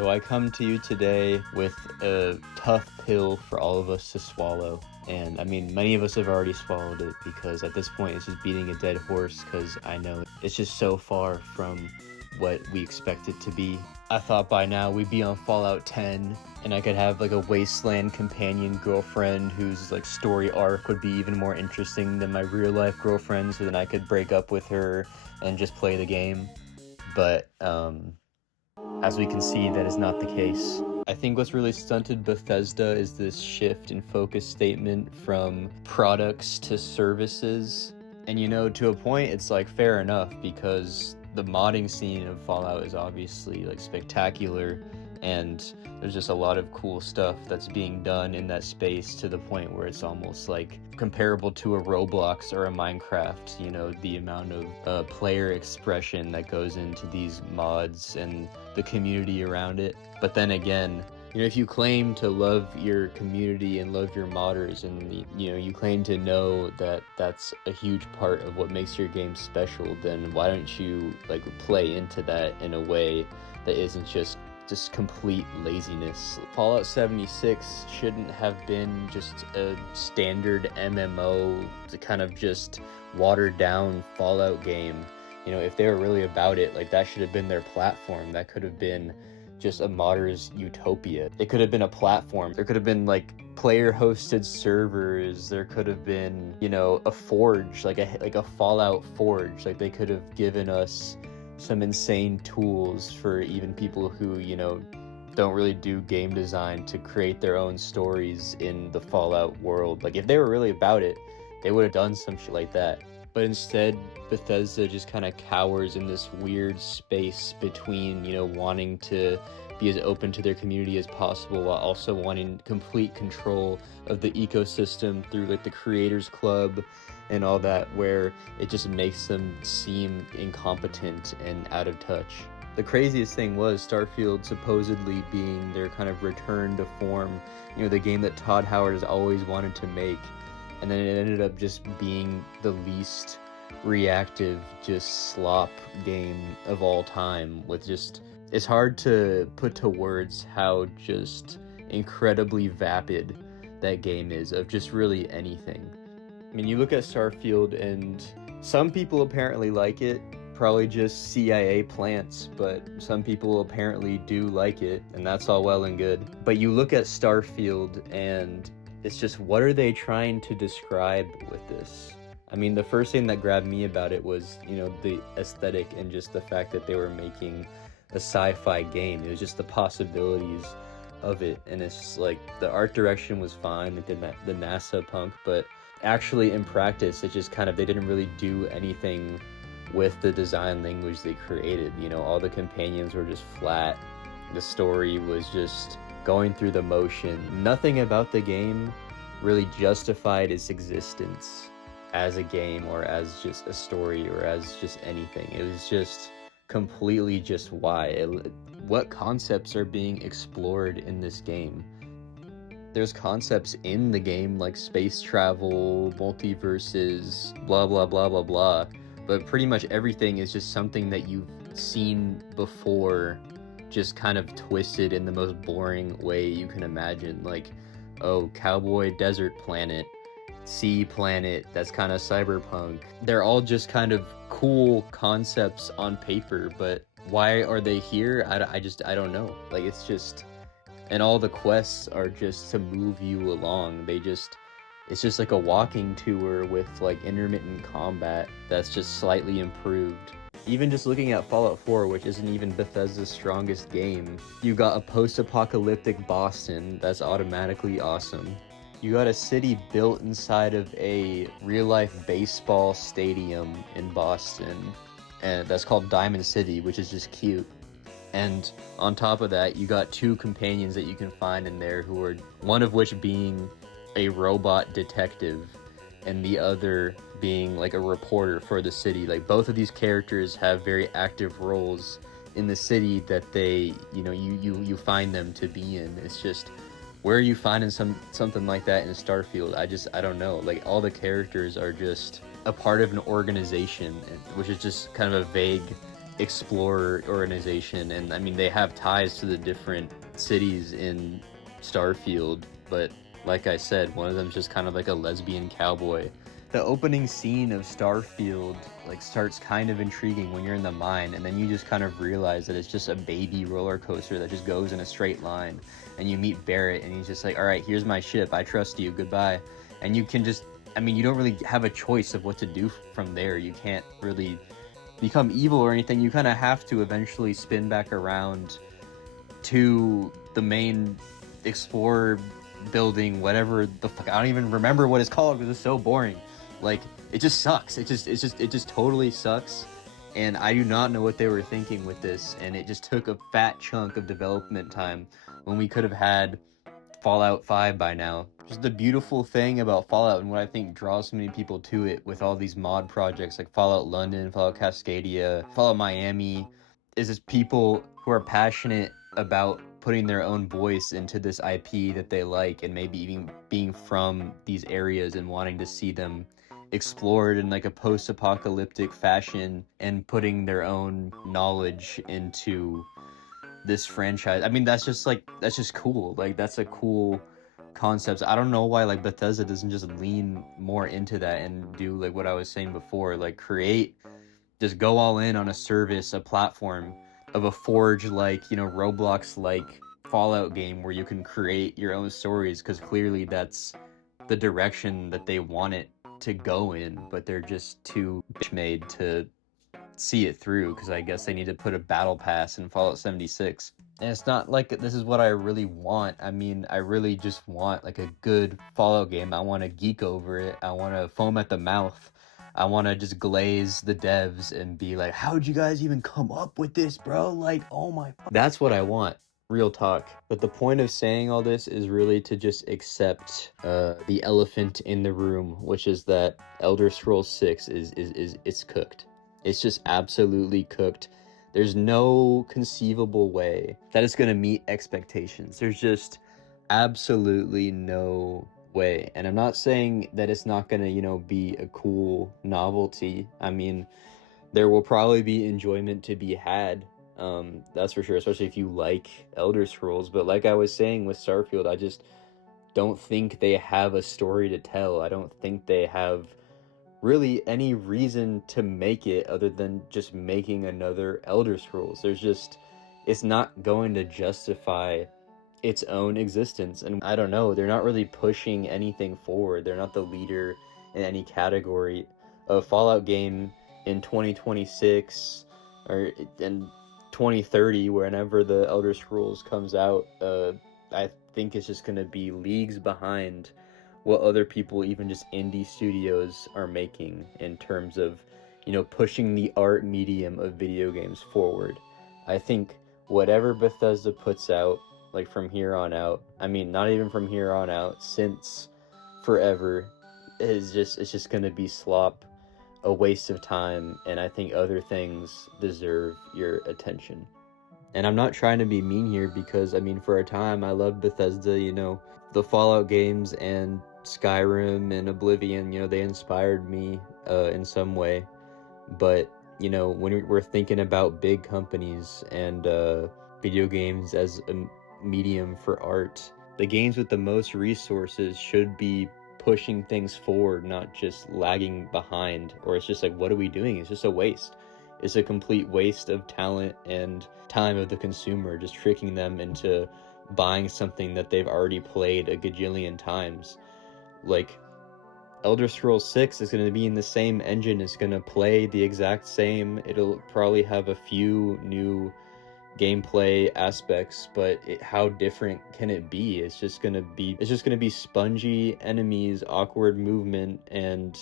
So I come to you today with a tough pill for all of us to swallow. And I mean, many of us have already swallowed it because at this point it's just beating a dead horse because I know it's just so far from what we expect it to be. I thought by now we'd be on Fallout 10 and I could have like a wasteland companion girlfriend whose like story arc would be even more interesting than my real life girlfriend, so then I could break up with her and just play the game. But as we can see, that is not the case. I think what's really stunted Bethesda is this shift in focus statement from products to services. And to a point, it's like fair enough because the modding scene of Fallout is obviously like spectacular, and there's just a lot of cool stuff that's being done in that space to the point where it's almost like comparable to a Roblox or a Minecraft, the amount of player expression that goes into these mods and the community around it. But then again, if you claim to love your community and love your modders, and you claim to know that that's a huge part of what makes your game special, then why don't you like play into that in a way that isn't just complete laziness? Fallout 76 shouldn't have been just a standard MMO, to kind of just watered down Fallout game. If they were really about it, like that should have been their platform. That could have been just a modder's utopia. It could have been a platform. There could have been like player hosted servers. There could have been, a forge, like a Fallout forge. Like they could have given us some insane tools for even people who, don't really do game design to create their own stories in the Fallout world. Like if they were really about it, they would have done some shit like that. But instead, Bethesda just kind of cowers in this weird space between, wanting to be as open to their community as possible while also wanting complete control of the ecosystem through like the Creators Club and all that, where it just makes them seem incompetent and out of touch. The craziest thing was Starfield supposedly being their kind of return to form, the game that Todd Howard has always wanted to make. And then it ended up just being the least reactive, just slop game of all time, with just, it's hard to put to words how just incredibly vapid that game is of just really anything. I mean, you look at Starfield and some people apparently like it, probably just CIA plants, but some people apparently do like it, and that's all well and good. But you look at Starfield and it's just, what are they trying to describe with this? I mean, the first thing that grabbed me about it was, the aesthetic and just the fact that they were making a sci-fi game. It was just the possibilities of it. And it's just like, the art direction was fine. They did the NASA punk, but actually in practice, it just kind of, they didn't really do anything with the design language they created. All the companions were just flat. The story was just going through the motion. Nothing about the game really justified its existence as a game or as just a story or as just anything. It was just completely just what concepts are being explored in this game. There's concepts in the game like space travel, multiverses, blah blah blah blah blah, but pretty much everything is just something that you've seen before, just kind of twisted in the most boring way you can imagine. Like, oh, cowboy desert planet, sea planet, that's kind of cyberpunk. They're all just kind of cool concepts on paper, but why are they here? I don't know. Like, it's just, and all the quests are just to move you along. It's just like a walking tour with like intermittent combat that's just slightly improved. Even just looking at Fallout 4, which isn't even Bethesda's strongest game, you got a post-apocalyptic Boston that's automatically awesome. You got a city built inside of a real-life baseball stadium in Boston, and that's called Diamond City, which is just cute. And on top of that, you got two companions that you can find in there, who are, one of which being a robot detective and the other being like a reporter for the city. Like, both of these characters have very active roles in the city that they, you find them to be in. It's just, where are you finding something like that in Starfield? I don't know. Like, all the characters are just a part of an organization, which is just kind of a vague explorer organization, and I mean they have ties to the different cities in Starfield, but like I said, one of them's just kind of like a lesbian cowboy. The opening scene of Starfield like starts kind of intriguing when you're in the mine, and then you just kind of realize that it's just a baby roller coaster that just goes in a straight line, and you meet Barrett and he's just like, all right, here's my ship, I trust you, goodbye. And you can just, I mean, you don't really have a choice of what to do from there. You can't really become evil or anything. You kind of have to eventually spin back around to the main explorer building, whatever the fuck, I don't even remember what it's called because it's so boring. Like, it just sucks. It just totally sucks. And I do not know what they were thinking with this, and it just took a fat chunk of development time when we could have had Fallout 5 by now. Just the beautiful thing about Fallout, and what I think draws so many people to it with all these mod projects like Fallout London, Fallout Cascadia, Fallout Miami, is just people who are passionate about putting their own voice into this IP that they like, and maybe even being from these areas and wanting to see them explored in like a post-apocalyptic fashion, and putting their own knowledge into this franchise. I mean, that's just cool. Like, that's a cool concept. I don't know why like Bethesda doesn't just lean more into that and do like what I was saying before, like just go all in on a service, a platform of a Forge like, Roblox like Fallout game where you can create your own stories, because clearly that's the direction that they want it to go in, but they're just too bitch made to see it through, because I guess they need to put a battle pass in Fallout 76. And it's not like this is what I really want. I mean, I really just want like a good Fallout game. I want to geek over it. I want to foam at the mouth. I want to just glaze the devs and be like, how'd you guys even come up with this, bro? Like, oh my... That's what I want. Real talk. But the point of saying all this is really to just accept the elephant in the room, which is that Elder Scrolls 6 is it's cooked. It's just absolutely cooked. There's no conceivable way that it's going to meet expectations. There's just absolutely no way. And I'm not saying that it's not going to, be a cool novelty. I mean, there will probably be enjoyment to be had. That's for sure, especially if you like Elder Scrolls. But like I was saying with Starfield, I just don't think they have a story to tell. I don't think they have really any reason to make it other than just making another Elder Scrolls. It's not going to justify its own existence. And I don't know, they're not really pushing anything forward. They're not the leader in any category. A Fallout game in 2026 or in 2030, whenever the Elder Scrolls comes out, I think it's just going to be leagues behind what other people, even just indie studios, are making in terms of, pushing the art medium of video games forward. I think whatever Bethesda puts out, like from here on out, I mean, not even from here on out, since forever, it's just going to be slop, a waste of time, and I think other things deserve your attention. And I'm not trying to be mean here, because, I mean, for a time, I loved Bethesda, the Fallout games and Skyrim and Oblivion, they inspired me in some way. But, when we're thinking about big companies and video games as a medium for art, the games with the most resources should be pushing things forward, not just lagging behind. Or it's just like, what are we doing? It's just a waste. It's a complete waste of talent and time of the consumer, just tricking them into buying something that they've already played a gajillion times. Like, Elder Scrolls 6 is going to be in the same engine. It's going to play the exact same. It'll probably have a few new gameplay aspects, but how different can it be? It's just going to be spongy enemies, awkward movement, and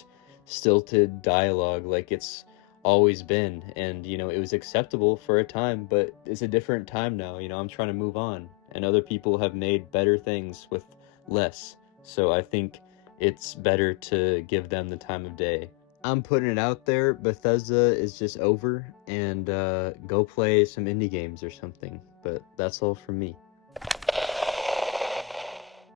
stilted dialogue like it's always been. And it was acceptable for a time, but it's a different time now. I'm trying to move on, and other people have made better things with less. So I think it's better to give them the time of day. I'm putting it out there. Bethesda is just over, and go play some indie games or something. But that's all from me.